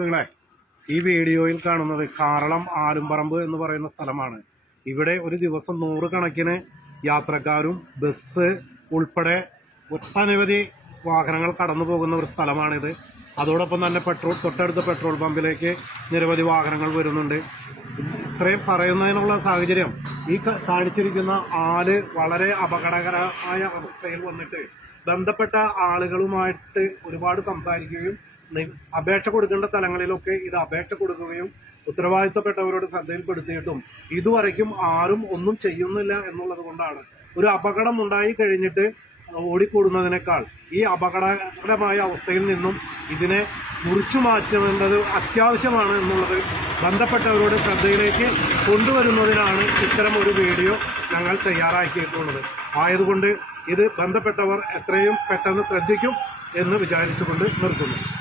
സുഹൃത്തുക്കളെ ഈ വീഡിയോയിൽ കാണുന്നത് കാറളം ആലുംപറമ്പ് എന്ന് പറയുന്ന സ്ഥലമാണ്. ഇവിടെ ഒരു ദിവസം നൂറുകണക്കിന് യാത്രക്കാരും ബസ് ഉൾപ്പെടെ ഒട്ടനവധി വാഹനങ്ങൾ കടന്നു പോകുന്ന ഒരു സ്ഥലമാണിത്. അതോടൊപ്പം തന്നെ പെട്രോൾ തൊട്ടടുത്ത പെട്രോൾ പമ്പിലേക്ക് നിരവധി വാഹനങ്ങൾ വരുന്നുണ്ട്. ഇത്രയും പറയുന്നതിനുള്ള സാഹചര്യം ഈ കാണിച്ചിരിക്കുന്ന ആൽ വളരെ അപകടകരമായ അവസ്ഥയിൽ വന്നിട്ട് ബന്ധപ്പെട്ട ആളുകളുമായിട്ട് ഒരുപാട് സംസാരിക്കുകയും അപേക്ഷ കൊടുക്കേണ്ട സ്ഥലങ്ങളിലൊക്കെ ഇത് അപേക്ഷ കൊടുക്കുകയും ഉത്തരവാദിത്തപ്പെട്ടവരോട് ശ്രദ്ധയിൽപ്പെടുത്തിയിട്ടും ഇതുവരയ്ക്കും ആരും ഒന്നും ചെയ്യുന്നില്ല എന്നുള്ളത് കൊണ്ടാണ്. ഒരു അപകടം ഉണ്ടായി കഴിഞ്ഞിട്ട് ഓടിക്കൂടുന്നതിനേക്കാൾ ഈ അപകടകരമായ അവസ്ഥയിൽ നിന്നും ഇതിനെ മുറിച്ചു മാറ്റേണ്ടത് അത്യാവശ്യമാണ് എന്നുള്ളത് ബന്ധപ്പെട്ടവരുടെ ശ്രദ്ധയിലേക്ക് കൊണ്ടുവരുന്നതിനാണ് ഇത്തരം ഒരു വീഡിയോ ഞങ്ങൾ തയ്യാറാക്കിയിട്ടുള്ളത്. ആയതുകൊണ്ട് ഇത് ബന്ധപ്പെട്ടവർ എത്രയും പെട്ടെന്ന് ശ്രദ്ധിക്കും എന്ന് വിചാരിച്ചുകൊണ്ട് നിർത്തുന്നു.